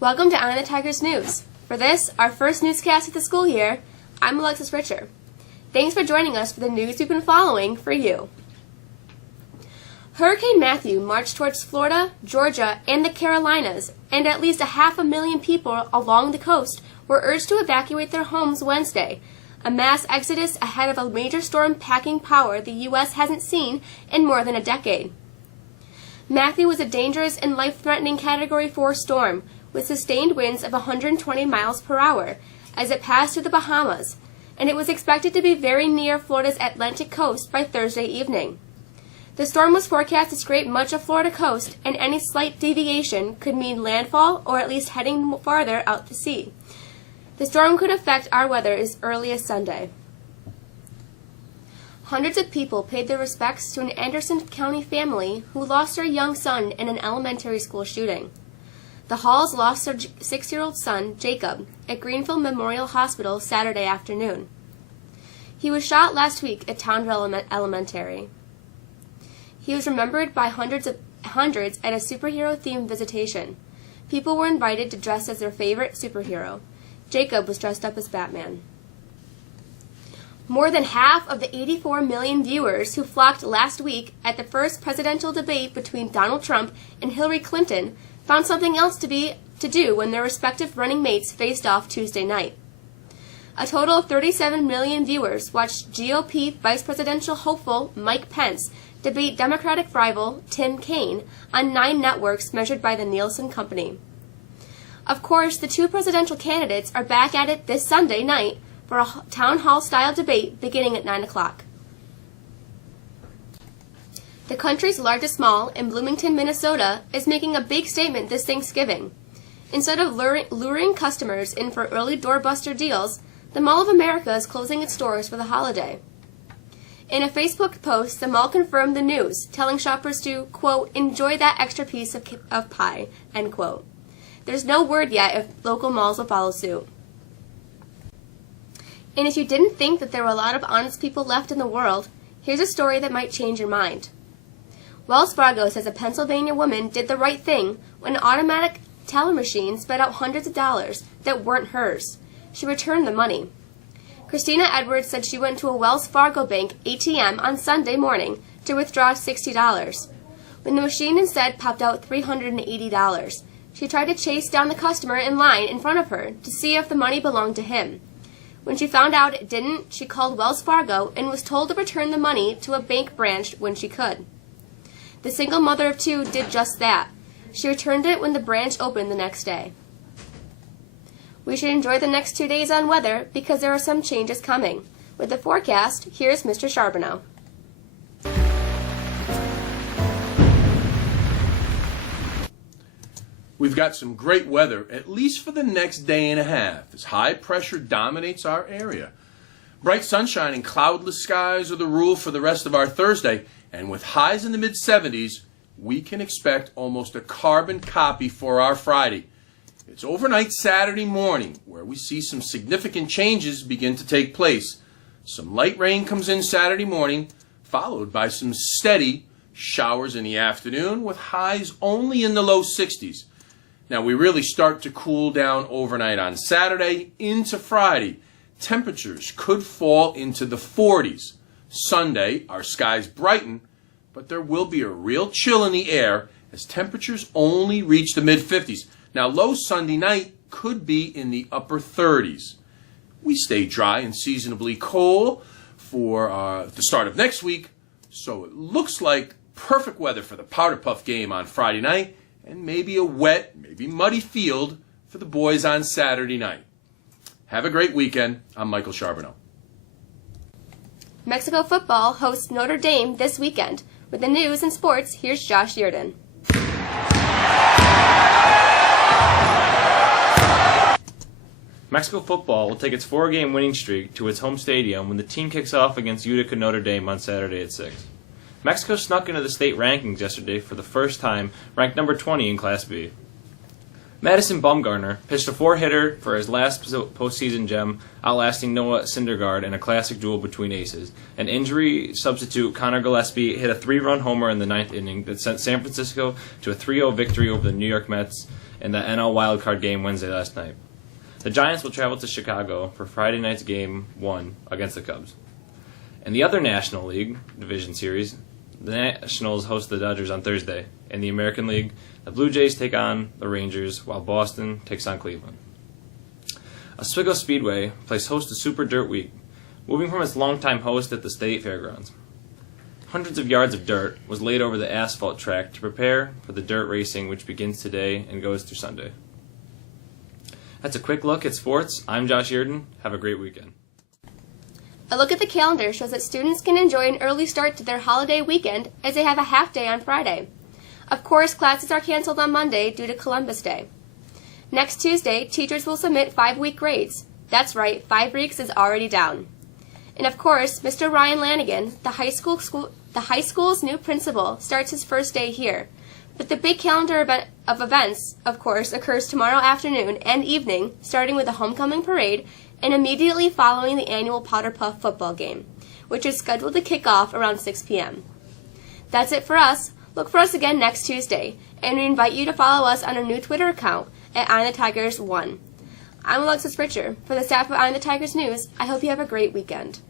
Welcome to Eye on the Tigers News. For this, our first newscast of the school year, I'm Alexis Richer. Thanks for joining us for the news we've been following for you. Hurricane Matthew marched towards Florida, Georgia, and the Carolinas, and at least 500,000 people along the coast were urged to evacuate their homes Wednesday, a mass exodus ahead of a major storm packing power the U.S. hasn't seen in more than a decade. Matthew was a dangerous and life-threatening Category 4 storm, with sustained winds of 120 miles per hour as it passed through the Bahamas, and it was expected to be very near Florida's Atlantic coast by Thursday evening. The storm was forecast to scrape much of Florida coast, and any slight deviation could mean landfall or at least heading farther out to sea. The storm could affect our weather as early as Sunday. Hundreds of people paid their respects to an Anderson County family who lost their young son in an elementary school shooting. The Halls lost their 6-year-old son, Jacob, at Greenville Memorial Hospital Saturday afternoon. He was shot last week at Townville Elementary. He was remembered by hundreds at a superhero-themed visitation. People were invited to dress as their favorite superhero. Jacob was dressed up as Batman. More than half of the 84 million viewers who flocked last week at the first presidential debate between Donald Trump and Hillary Clinton found something else to do when their respective running mates faced off Tuesday night. A total of 37 million viewers watched GOP vice presidential hopeful Mike Pence debate Democratic rival Tim Kaine on 9 networks measured by the Nielsen Company. Of course, the two presidential candidates are back at it this Sunday night for a town hall-style debate beginning at 9 o'clock. The country's largest mall in Bloomington, Minnesota, is making a big statement this Thanksgiving. Instead of luring customers in for early doorbuster deals, the Mall of America is closing its doors for the holiday. In a Facebook post, the mall confirmed the news, telling shoppers to, quote, enjoy that extra piece of pie, end quote. There's no word yet if local malls will follow suit. And if you didn't think that there were a lot of honest people left in the world, here's a story that might change your mind. Wells Fargo says a Pennsylvania woman did the right thing when an automatic teller machine spit out hundreds of dollars that weren't hers. She returned the money. Christina Edwards said she went to a Wells Fargo bank ATM on Sunday morning to withdraw $60. When the machine instead popped out $380, she tried to chase down the customer in line in front of her to see if the money belonged to him. When she found out it didn't, she called Wells Fargo and was told to return the money to a bank branch when she could. The single mother of 2 did just that. She returned it when the branch opened the next day. We should enjoy the next 2 days on weather because there are some changes coming. With the forecast, here's Mr. Charbonneau. We've got some great weather, at least for the next day and a half, as high pressure dominates our area. Bright sunshine and cloudless skies are the rule for the rest of our Thursday, and with highs in the mid-70s, we can expect almost a carbon copy for our Friday. It's overnight Saturday morning where we see some significant changes begin to take place. Some light rain comes in Saturday morning, followed by some steady showers in the afternoon with highs only in the low 60s. Now we really start to cool down overnight on Saturday into Friday. Temperatures could fall into the 40s. Sunday, our skies brighten, but there will be a real chill in the air as temperatures only reach the mid-50s. Now, low Sunday night could be in the upper 30s. We stay dry and seasonably cool for the start of next week, so it looks like perfect weather for the Powder Puff game on Friday night and maybe a wet, maybe muddy field for the boys on Saturday night. Have a great weekend. I'm Michael Charbonneau. Mexico football hosts Notre Dame this weekend. With the news and sports, here's Josh Yearden. Mexico football will take its 4-game winning streak to its home stadium when the team kicks off against Utica Notre Dame on Saturday at 6. Mexico snuck into the state rankings yesterday for the first time, ranked number 20 in Class B. Madison Bumgarner pitched a 4-hitter for his last postseason gem, outlasting Noah Syndergaard in a classic duel between aces. An injury substitute, Connor Gillespie, hit a 3-run homer in the 9th inning that sent San Francisco to a 3-0 victory over the New York Mets in the NL wildcard game Wednesday last night. The Giants will travel to Chicago for Friday night's Game 1 against the Cubs. In the other National League Division Series, the Nationals host the Dodgers on Thursday. In the American League, the Blue Jays take on the Rangers, while Boston takes on Cleveland. Oswego Speedway plays host to Super Dirt Week, moving from its longtime host at the State Fairgrounds. Hundreds of yards of dirt was laid over the asphalt track to prepare for the dirt racing, which begins today and goes through Sunday. That's a quick look at sports. I'm Josh Yearden. Have a great weekend. A look at the calendar shows that students can enjoy an early start to their holiday weekend as they have a half day on Friday. Of course, classes are canceled on Monday due to Columbus Day. Next Tuesday, teachers will submit 5-week grades. That's right, 5 weeks is already down. And of course, Mr. Ryan Lanigan, the high school's new principal, starts his first day here. But the big calendar of events, of course, occurs tomorrow afternoon and evening, starting with the homecoming parade and immediately following the annual Powder Puff football game, which is scheduled to kick off around 6 p.m. That's it for us. Look for us again next Tuesday, and we invite you to follow us on our new Twitter account at IonTheTigers1. I'm Alexis Richer. For the staff of On the Tigers News, I hope you have a great weekend.